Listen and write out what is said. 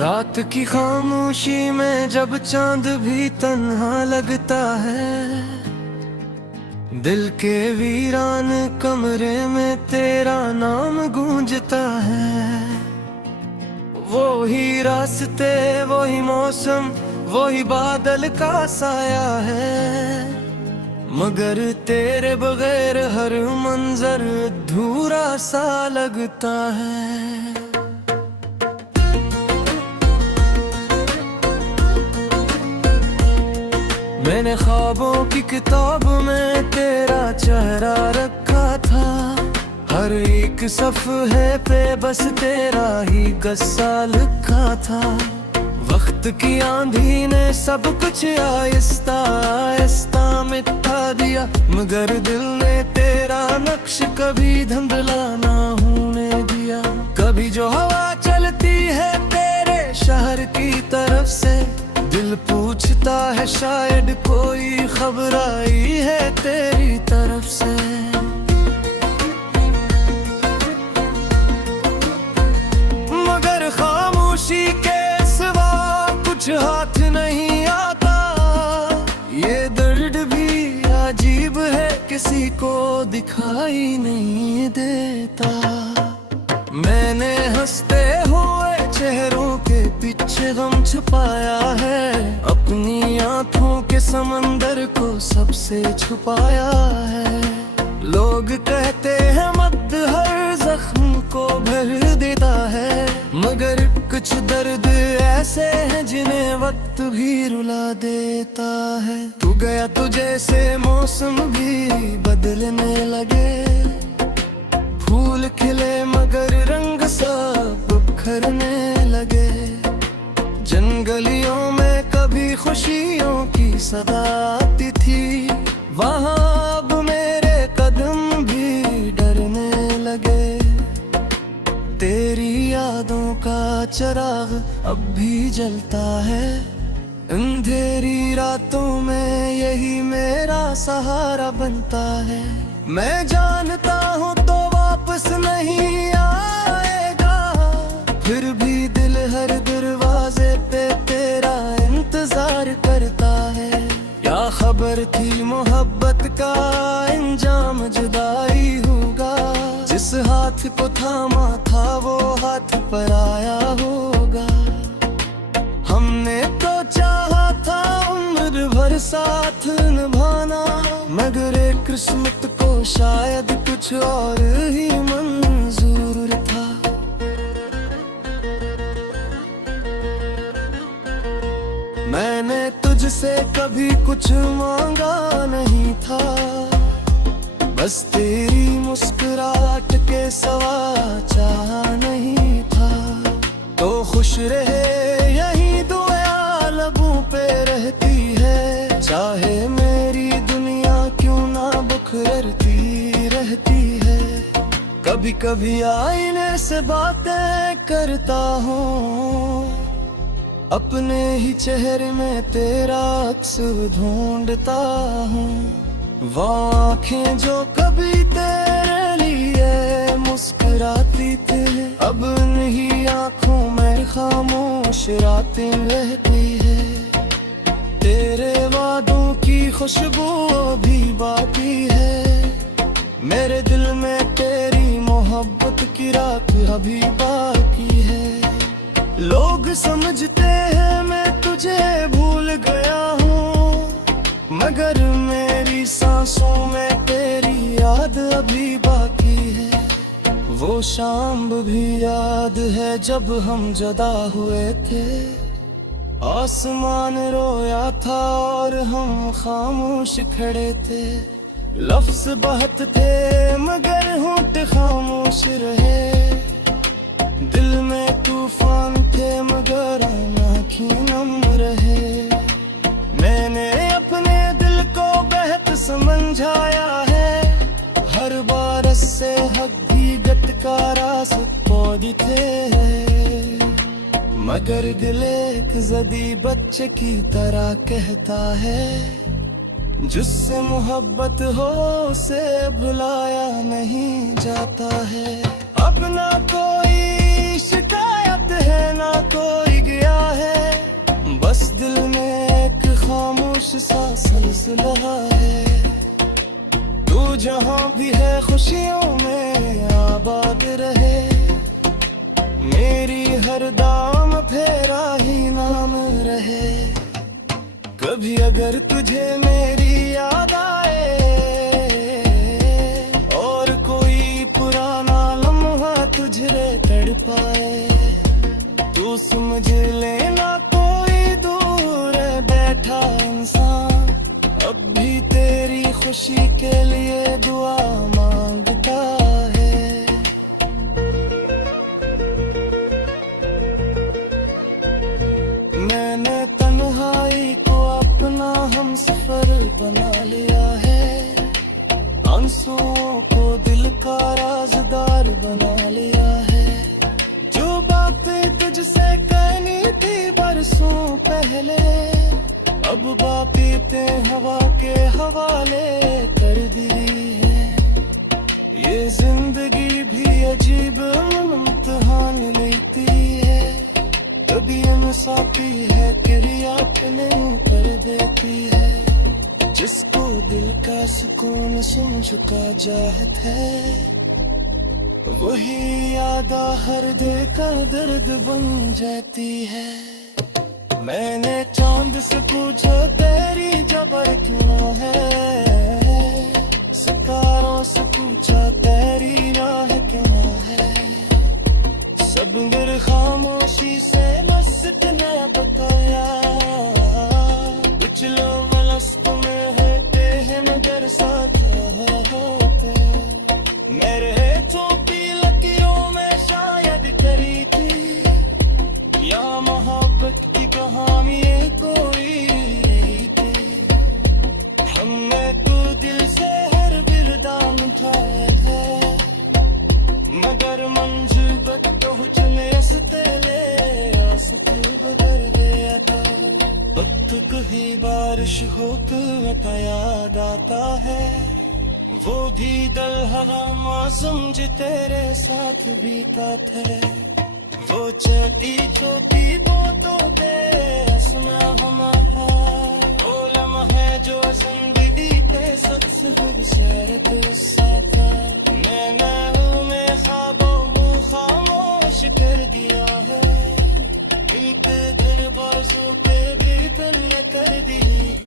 रात की खामोशी में जब चांद भी तन्हा लगता है, दिल के वीरान कमरे में तेरा नाम गूंजता है। वो ही रास्ते, वो ही मौसम, वो ही बादल का साया है, मगर तेरे बगैर हर मंजर अधूरा सा लगता है। मैंने ख्वाबों की किताब में तेरा चेहरा रखा था, हर एक सफ़हे पे बस तेरा ही किस्सा लिखा था। वक्त की आंधी ने सब कुछ आहिस्ता आहिस्ता मिटा दिया, मगर दिल ने तेरा नक्श कभी धुंधला ना होने दिया। कभी जो हवा चलती है तेरे शहर की तरफ से, दिल पूछता है शायद कोई खबर आई है तेरी तरफ से। मगर खामोशी के सिवा कुछ हाथ नहीं आता, ये दर्द भी अजीब है, किसी को दिखाई नहीं देता। मैंने हंसते हुए चेहरों के पीछे गम छुपाया है, अपनी आंखों के समंदर को सबसे छुपाया है। लोग कहते हैं मत हर जख्म को भर देता है, मगर कुछ दर्द ऐसे हैं जिन्हें वक्त भी रुला देता है। तू गया तो जैसे मौसम भी बदलने लगे, फूल खिले मगर रंग सब बिखरने लगे। जंगलियों में कभी खुशियों की सदा आती थी, वहाँ अब मेरे कदम भी डरने लगे। तेरी यादों का चिराग अब भी जलता है, अंधेरी रातों में यही मेरा सहारा बनता है। मैं जानता हूँ तो वापस नहीं आएगा, फिर भी दिल हर दरवाजे पे तेरा इंतजार करता है। क्या खबर थी मोहब्बत का अंजाम जुदाई होगा, जिस हाथ को थामा था वो हाथ पर आया होगा। हमने तो चाहा था उम्र भर साथ निभाना, मगर एक किस्मत को शायद कुछ और ही मंजूर था। मैंने तुझसे कभी कुछ मांगा नहीं था, बस तेरी मुस्कुराहट के सवा चाहा नहीं था। तो खुश रहे यही दुआ लबों पे रहती है, चाहे मेरी दुनिया क्यों ना बुखरती रहती है। कभी कभी आईने से बातें करता हूँ, अपने ही चेहरे में तेरा अक्स ढूंढता हूँ। वो आँखें जो कभी तेरे लिए मुस्कुराती थी, अब उन्हीं आँखों में खामोश रातें रहती है। तेरे वादों की खुशबू भी बाकी है, मेरे दिल में तेरी मोहब्बत की राख अभी बाकी है। लोग समझते हैं मैं तुझे भूल गया हूँ, मगर मेरी सांसों में तेरी याद अभी बाकी है। वो शाम भी याद है जब हम जुदा हुए थे, आसमान रोया था और हम खामोश खड़े थे। लफ्ज बहुत थे मगर होंठ खामोश रहे, दिल में तूफान थे मगर आँखें नम रहे। मैंने अपने दिल को बेहद समझाया है, हर बार से हकीकत का रास्ता पौधी थे, मगर दिल एक ज़दी बच्चे की तरह कहता है, जिससे मोहब्बत हो उसे भुलाया नहीं जाता है। अब ना कोई शिकायत है ना कोई गया है, बस दिल में एक खामोश सा सिलसिला है। तू जहाँ भी है खुशियों में आबाद रहे, मेरी हर दाम फेरा ही नाम रहे। कभी अगर तुझे मेरी याद आए और कोई पुराना लम्हा तुझे तड़पाए, तू समझ लेना कोई दूर बैठा इंसान अब भी तेरी खुशी के लिए दुआ मांगता है। मैंने तन्हाई को अपना हम सफर बना लिया है, आंसुओं को दिल का राज़दार बना लिया है। जो बातें तुझसे कहनी थी बरसों पहले, अब बातें हवा के हवाले कर दी है। ये जिंदगी भी अजीब इम्तिहान लेती है, कभी इंसाफी है क्रिया नहीं कर देती है। जिसको दिल का सुकून सुन चुका चाहत है, वही यादा हर देकर दर्द बन जाती है। मैंने चांद से पूछा तेरी जबर क्यों है, सितारों से पूछा तेरी राह क्यों है। सब मेरे खामोशी से मस्त ने बताया, कुछ लोग मलस्त में है तेह मगर साथ होते। मेरे चोटी लकीरों में शायद करी थी, या मोहब्बत की कहानी कोई थी। हमने तो दिल से हर विरदान उठाया है, मगर मंजिल तक पहुँचने से रास्ते बदल गया था। वक्त कभी बारिश होकर याद आता है, वो भी दल हवा मौसम जो तेरे साथ बीता था। वो चली छोटी बातों पे हंसना हमारा, वो लम्हा है जो जिंदगी पे सबसे खूबसूरत सा था। मैंने उन्हें ख्वाबों को खामोश कर दिया है, इनके दरवाजों पे भी बंद कर दी।